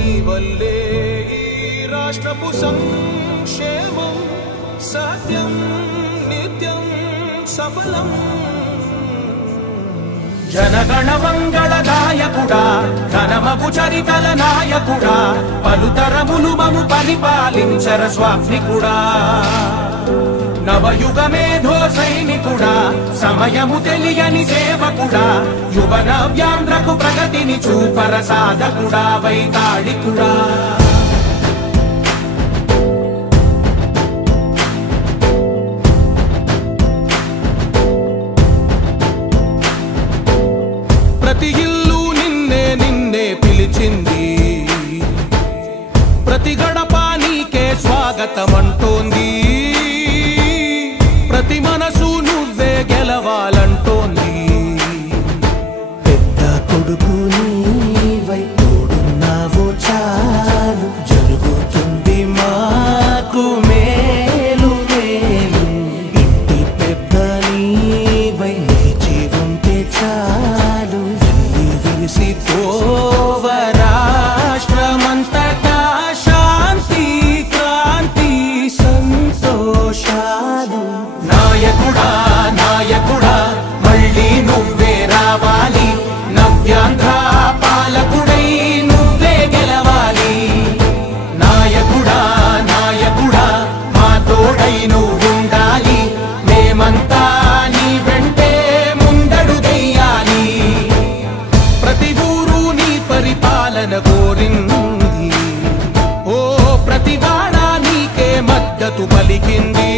నీవల్లే ఈ రాష్ట్రపు సంక్షేమం సత్యం నిత్యం సఫలం జనగణ మంగళ గాయకుడా ఘనమగు చరితల నాయకుడా పలుతరములు మము పరిపాలించర స్వామికుడా నవయుగ మేధో సైనికుడా సమయము తెలియని సేవకుడా యువ నవ్యాంధ్రకు ప్రగతిని చూపర సాధకుడా వైతాళికుడా ప్రతి ఇల్లు నిన్నే నిన్నే పిలిచింది ప్రతి గడప నీకే స్వాగతమంటోంది ప్రతి మనసు నువ్వే గెలవాలంటోంది పెద్ద కొడుకు నీవై తోడున్నావు చాలు జరుగుతుంది మాకు మేలు మేలు ఇంటి పెద్ద నీవై నిలిచి ఉంటే చాలు వెళ్ళి విరిసిపోవ రాష్ట్రమంతటా శాంతి క్రాంతి సంతోషాలు నాయకుడా నాయకుడా మళ్ళీ నువ్వే రావాలి నవ్యాంధ్ర పాలకుడై నువ్వే గెలవాలి నాయకుడా నాయకుడా మా తోడై నువ్వుండాలి మేమంతా నీ వెంటే ముందడుగెయ్యాలి ప్రతి ఊరు నీ పరిపాలన కోరింది ఓ ప్రతి వాడ నీకే మద్దతు పలికింది